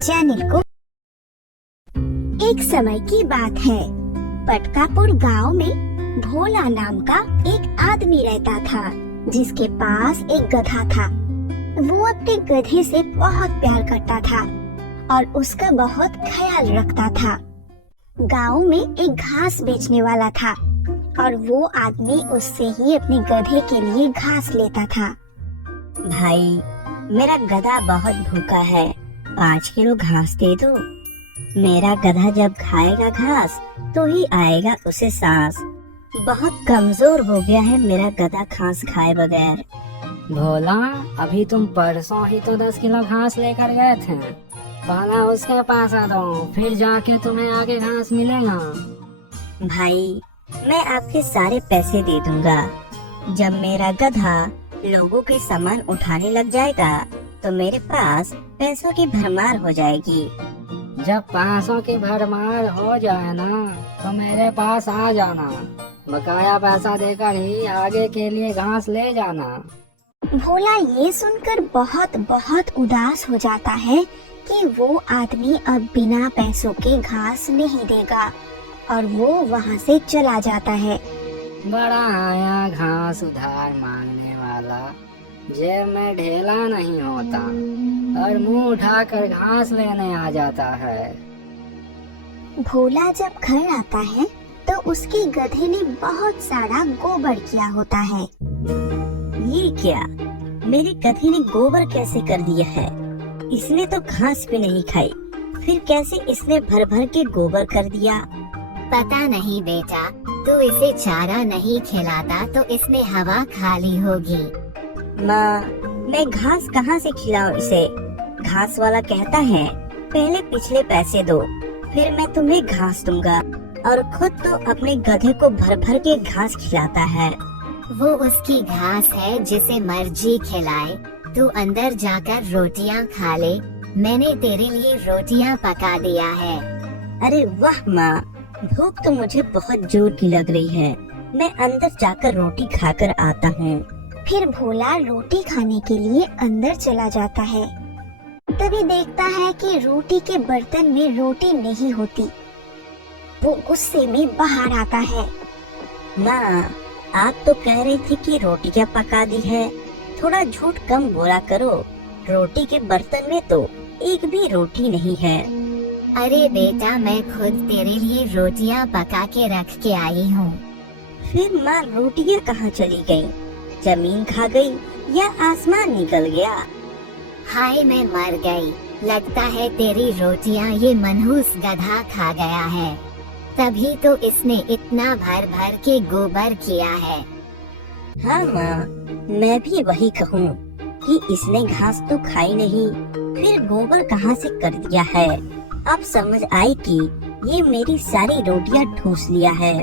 Channel को। एक समय की बात है, पटकापुर गांव में भोला नाम का एक आदमी रहता था, जिसके पास एक गधा था। वो अपने गधे से बहुत प्यार करता था और उसका बहुत ख्याल रखता था। गांव में एक घास बेचने वाला था और वो आदमी उससे ही अपने गधे के लिए घास लेता था। भाई, मेरा गधा बहुत भूखा है, 5 किलो घास दे दो। मेरा गधा जब खाएगा घास तो ही आएगा उसे सांस। बहुत कमजोर हो गया है मेरा गधा घास खाए बगैर। भोला, अभी तुम परसों ही तो 10 किलो घास लेकर गए थे। पहले उसके पास आ दो, फिर जाके तुम्हें आगे घास मिलेगा। भाई, मैं आपके सारे पैसे दे दूंगा। जब मेरा गधा लोगों के सामान उठाने लग जाएगा तो मेरे पास पैसों की भरमार हो जाएगी। जब पैसों की भरमार हो जाए ना तो मेरे पास आ जाना। बकाया पैसा देकर ही आगे के लिए घास ले जाना। भोला ये सुनकर बहुत बहुत उदास हो जाता है कि वो आदमी अब बिना पैसों के घास नहीं देगा और वो वहाँ से चला जाता है। बड़ा आया घास उधार मांगने वाला, जेब में ढेला नहीं होता और मुंह उठाकर घास लेने आ जाता है। भोला जब घर आता है तो उसके गधे ने बहुत सारा गोबर किया होता है। ये क्या, मेरे गधे ने गोबर कैसे कर दिया है? इसने तो घास भी नहीं खाई, फिर कैसे इसने भर भर के गोबर कर दिया? पता नहीं बेटा, तू इसे चारा नहीं खिलाता तो इसने हवा खा ली होगी। माँ, मैं घास कहाँ से खिलाऊं इसे? घास वाला कहता है पहले पिछले पैसे दो, फिर मैं तुम्हें घास दूंगा, और खुद तो अपने गधे को भर भर के घास खिलाता है। वो उसकी घास है जिसे मर्जी खिलाए। तू अंदर जाकर रोटियां खा ले, मैंने तेरे लिए रोटियां पका दिया है। अरे वाह माँ, भूख तो मुझे बहुत जोर की लग रही है। मैं अंदर जाकर रोटी खाकर आता हूँ। फिर भोला रोटी खाने के लिए अंदर चला जाता है। तभी देखता है कि रोटी के बर्तन में रोटी नहीं होती। वो गुस्से में बाहर आता है। माँ, आप तो कह रही थी कि रोटी क्या पका दी है। थोड़ा झूठ कम बोला करो। रोटी के बर्तन में तो एक भी रोटी नहीं है। अरे बेटा, मैं खुद तेरे लिए रोटियां पका के रख के आई हूँ। फिर माँ, रोटियाँ कहाँ चली गयी? जमीन खा गई या आसमान निकल गया? हाय, मैं मर गई। लगता है तेरी रोटियां ये मनहूस गधा खा गया है, तभी तो इसने इतना भर भर के गोबर किया है। हाँ माँ, मैं भी वही कहूँ कि इसने घास तो खाई नहीं, फिर गोबर कहाँ से कर दिया है। अब समझ आई कि ये मेरी सारी रोटियाँ ठूस लिया है।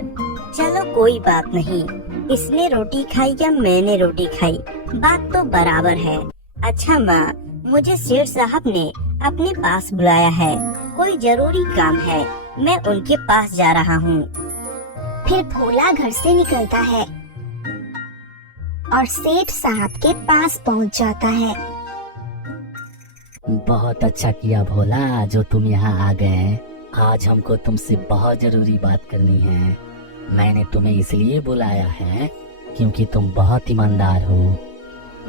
चलो कोई बात नहीं, इसने रोटी खाई या मैंने रोटी खाई, बात तो बराबर है। अच्छा माँ, मुझे सेठ साहब ने अपने पास बुलाया है, कोई जरूरी काम है, मैं उनके पास जा रहा हूँ। फिर भोला घर से निकलता है और सेठ साहब के पास पहुँच जाता है। बहुत अच्छा किया भोला जो तुम यहाँ आ गए। आज हमको तुमसे बहुत जरूरी बात करनी है। मैंने तुम्हें इसलिए बुलाया है क्योंकि तुम बहुत ईमानदार हो।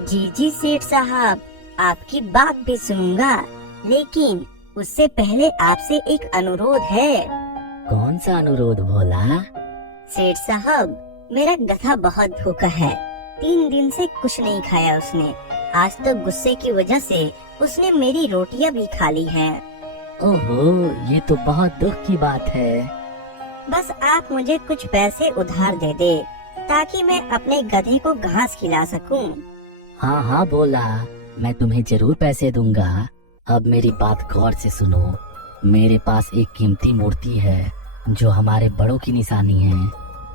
जी जी सेठ साहब, आपकी बात भी सुनूंगा, लेकिन उससे पहले आपसे एक अनुरोध है। कौन सा अनुरोध भोला? सेठ साहब, मेरा गधा बहुत भूखा है। 3 दिन से कुछ नहीं खाया उसने। आज तो गुस्से की वजह से उसने मेरी रोटियां भी खा ली हैं। ओहो, ये तो बहुत दुख की बात है। बस आप मुझे कुछ पैसे उधार दे दे, ताकि मैं अपने गधे को घास खिला सकूं। हाँ हाँ भोला, मैं तुम्हें जरूर पैसे दूंगा। अब मेरी बात गौर से सुनो। मेरे पास एक कीमती मूर्ति है जो हमारे बड़ों की निशानी है,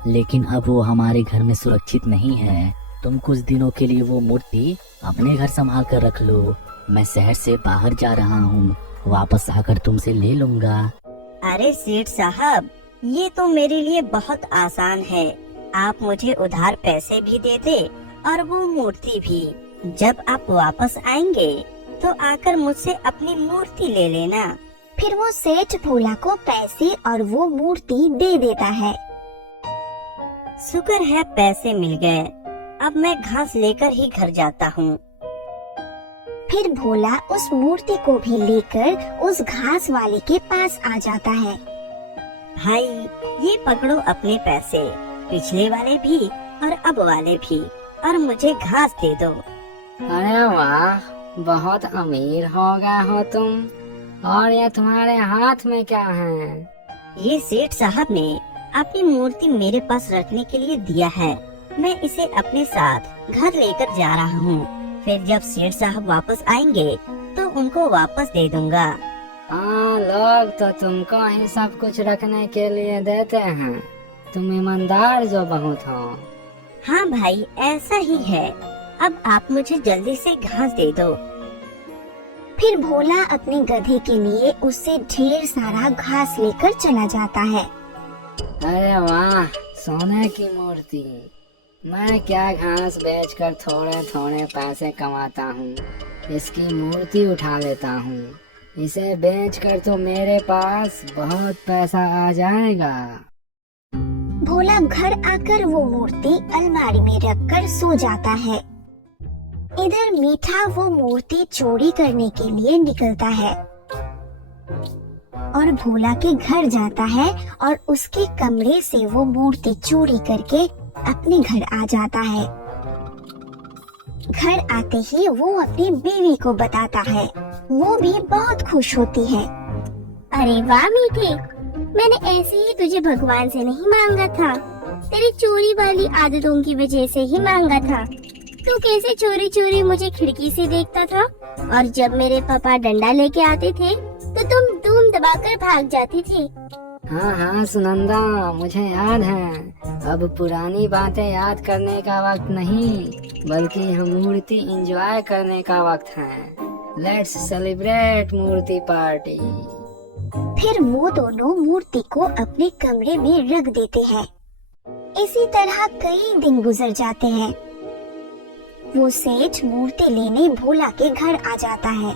लेकिन अब वो हमारे घर में सुरक्षित नहीं है। तुम कुछ दिनों के लिए वो मूर्ति अपने घर संभाल कर रख लो। मैं शहर से बाहर जा रहा हूँ, वापस आकर तुमसे ले लूंगा। अरे सेठ साहब, ये तो मेरे लिए बहुत आसान है। आप मुझे उधार पैसे भी दे दे और वो मूर्ति भी। जब आप वापस आएंगे तो आकर मुझसे अपनी मूर्ति ले लेना। फिर वो सेठ भोला को पैसे और वो मूर्ति दे देता है। शुक्र है पैसे मिल गए, अब मैं घास लेकर ही घर जाता हूँ। फिर भोला उस मूर्ति को भी लेकर उस घास वाले के पास आ जाता है। भाई ये पकड़ो अपने पैसे, पिछले वाले भी और अब वाले भी, और मुझे घास दे दो। अरे वाह, बहुत अमीर हो गए हो तुम। और ये तुम्हारे हाथ में क्या है? ये सेठ साहब ने अपनी मूर्ति मेरे पास रखने के लिए दिया है। मैं इसे अपने साथ घर लेकर जा रहा हूँ। फिर जब सेठ साहब वापस आएंगे तो उनको वापस दे दूंगा। हाँ, लोग तो तुमको ही सब कुछ रखने के लिए देते हैं। तुम ईमानदार जो बहुत हो। हाँ भाई, ऐसा ही है। अब आप मुझे जल्दी से घास दे दो। फिर भोला अपने गधे के लिए उससे ढेर सारा घास लेकर चला जाता है। अरे वाह, सोने की मूर्ति। मैं क्या घास बेचकर थोड़े थोड़े पैसे कमाता हूँ। इसकी मूर्ति उठा लेता हूँ। इसे बेचकर तो मेरे पास बहुत पैसा आ जाएगा। भोला घर आकर वो मूर्ति अलमारी में रखकर सो जाता है। इधर मीठा वो मूर्ति चोरी करने के लिए निकलता है और भोला के घर जाता है और उसके कमरे से वो मूर्ति चोरी करके अपने घर आ जाता है। घर आते ही वो अपनी बीवी को बताता है। वो भी बहुत खुश होती है। अरे वाह मीठे, मैंने ऐसे ही तुझे भगवान से नहीं मांगा था, तेरी चोरी वाली आदतों की वजह से ही मांगा था। तू कैसे चोरी चोरी मुझे खिड़की से देखता था, और जब मेरे पापा डंडा लेके आते थे तो तुम धूम दबाकर भाग जाती थी। हाँ हाँ सुनंदा, मुझे याद है। अब पुरानी बातें याद करने का वक्त नहीं, बल्कि हम मूर्ति एंजॉय करने का वक्त है। Let's celebrate Murthy party. फिर वो दोनों मूर्ति को अपने कमरे में रख देते हैं। इसी तरह कई दिन गुजर जाते हैं। वो सेठ मूर्ति लेने भोला के घर आ जाता है।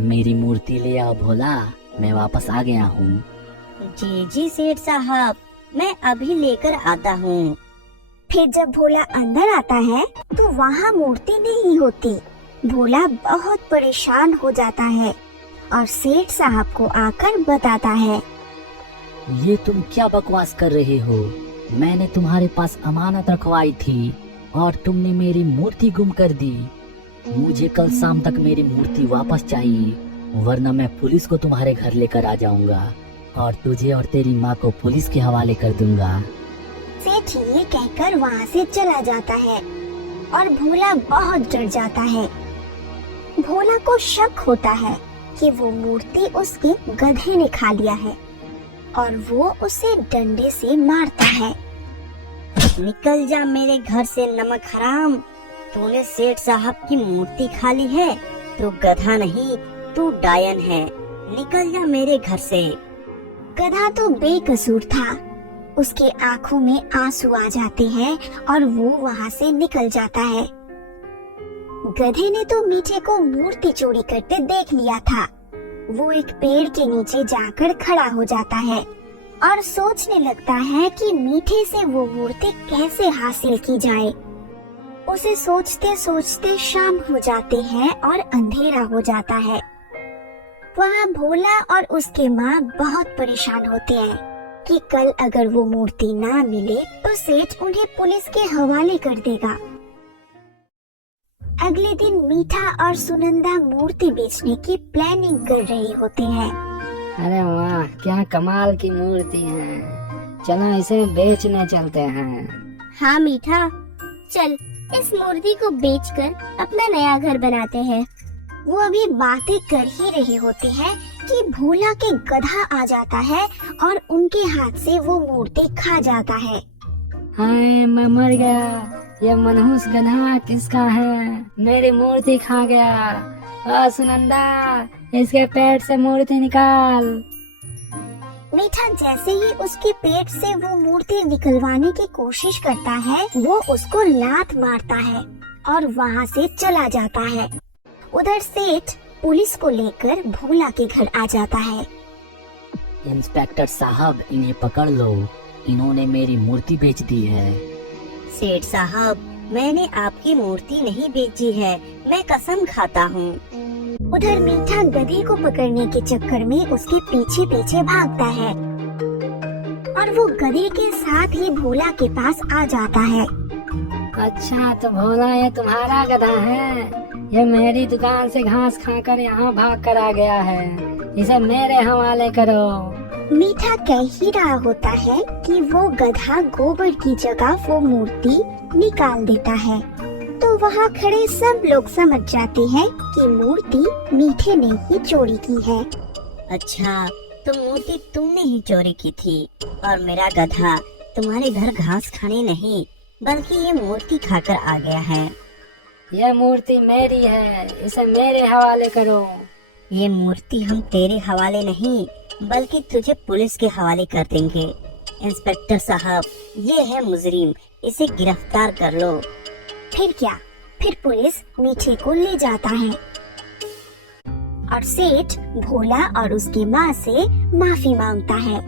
मेरी मूर्ति ले आओ भोला, मैं वापस आ गया हूँ। जी जी सेठ साहब, मैं अभी लेकर आता हूँ। फिर जब भोला अंदर आता है तो वहाँ मूर्ति नहीं होती। भोला बहुत परेशान हो जाता है और सेठ साहब को आकर बताता है। ये तुम क्या बकवास कर रहे हो? मैंने तुम्हारे पास अमानत रखवाई थी और तुमने मेरी मूर्ति गुम कर दी। मुझे कल शाम तक मेरी मूर्ति वापस चाहिए, वरना मैं पुलिस को तुम्हारे घर लेकर आ जाऊंगा और तुझे और तेरी माँ को पुलिस के हवाले कर दूंगा। सेठ ये कहकर वहाँ से चला जाता है और भोला बहुत डर जाता है। भोला को शक होता है कि वो मूर्ति उसके गधे ने खा लिया है और वो उसे डंडे से मारता है। निकल जा मेरे घर से नमक हराम। तूने सेठ साहब की मूर्ति खा ली है तो गधा नहीं, तू डायन है। निकल जा मेरे घर से। गधा तो बेकसूर था। उसके आंखों में आंसू आ जाते हैं और वो वहाँ से निकल जाता है। गधे ने तो मीठे को मूर्ति चोरी करते देख लिया था। वो एक पेड़ के नीचे जाकर खड़ा हो जाता है और सोचने लगता है कि मीठे से वो मूर्ति कैसे हासिल की जाए। उसे सोचते सोचते शाम हो जाते हैं और अंधेरा हो जाता है। वहाँ भोला और उसके माँ बहुत परेशान होते हैं कि कल अगर वो मूर्ति ना मिले तो सेठ उन्हें पुलिस के हवाले कर देगा। अगले दिन मीठा और सुनंदा मूर्ति बेचने की प्लानिंग कर रहे होते हैं। अरे वाह, क्या कमाल की मूर्ति है। चलो इसे बेचने चलते हैं। हाँ मीठा, चल इस मूर्ति को बेचकर अपना नया घर बनाते हैं। वो अभी बातें कर ही रहे होते हैं कि भोला के गधा आ जाता है और उनके हाथ से वो मूर्ति खा जाता है। हाय, मैं मर गया। ये मनहूस गधा किसका है? मेरी मूर्ति खा गया। सुनंदा, इसके पेट से मूर्ति निकाल। मीठा जैसे ही उसके पेट से वो मूर्ति निकलवाने की कोशिश करता है, वो उसको लात मारता है और वहाँ से चला जाता है। उधर सेठ पुलिस को लेकर भोला के घर आ जाता है। इंस्पेक्टर साहब, इन्हें पकड़ लो, इन्होंने मेरी मूर्ति बेच दी है। सेठ साहब, मैंने आपकी मूर्ति नहीं बेची है, मैं कसम खाता हूँ। उधर मीठा गधे को पकड़ने के चक्कर में उसके पीछे पीछे भागता है और वो गधे के साथ ही भोला के पास आ जाता है। अच्छा, तो भोला ये तुम्हारा गधा है? ये मेरी दुकान से घास खाकर यहाँ भाग कर आ गया है, इसे मेरे हवाले करो। मीठा कह ही रहा होता है कि वो गधा गोबर की जगह वो मूर्ति निकाल देता है, तो वहाँ खड़े सब लोग समझ जाते हैं कि मूर्ति मीठे ने ही चोरी की है। अच्छा, तो मूर्ति तुमने ही चोरी की थी और मेरा गधा तुम्हारे घर घास खाने नहीं बल्कि ये मूर्ति खाकर आ गया है। ये मूर्ति मेरी है, इसे मेरे हवाले करो। ये मूर्ति हम तेरे हवाले नहीं बल्कि तुझे पुलिस के हवाले कर देंगे। इंस्पेक्टर साहब, ये है मुजरिम, इसे गिरफ्तार कर लो। फिर क्या, फिर पुलिस मीठे को ले जाता है और सेठ भोला और उसकी माँ से माफी मांगता है।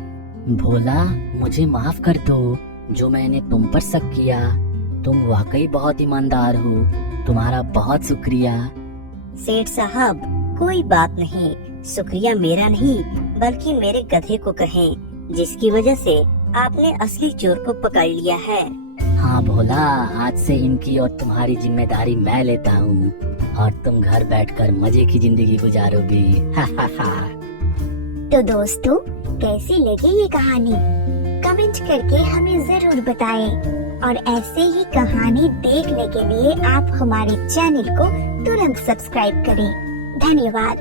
भोला, मुझे माफ कर दो जो मैंने तुम पर शक किया। तुम वाकई बहुत ईमानदार हो, तुम्हारा बहुत शुक्रिया। सेठ साहब, कोई बात नहीं, शुक्रिया मेरा नहीं बल्कि मेरे गधे को कहें जिसकी वजह से आपने असली चोर को पकड़ लिया है। हाँ भोला, आज से इनकी और तुम्हारी जिम्मेदारी मैं लेता हूँ और तुम घर बैठकर मजे की जिंदगी गुजारोगे। तो दोस्तों, कैसी लगी ये कहानी? कमेंट करके हमें जरूर बताएं और ऐसे ही कहानी देखने के लिए आप हमारे चैनल को तुरंत सब्सक्राइब करें। धन्यवाद।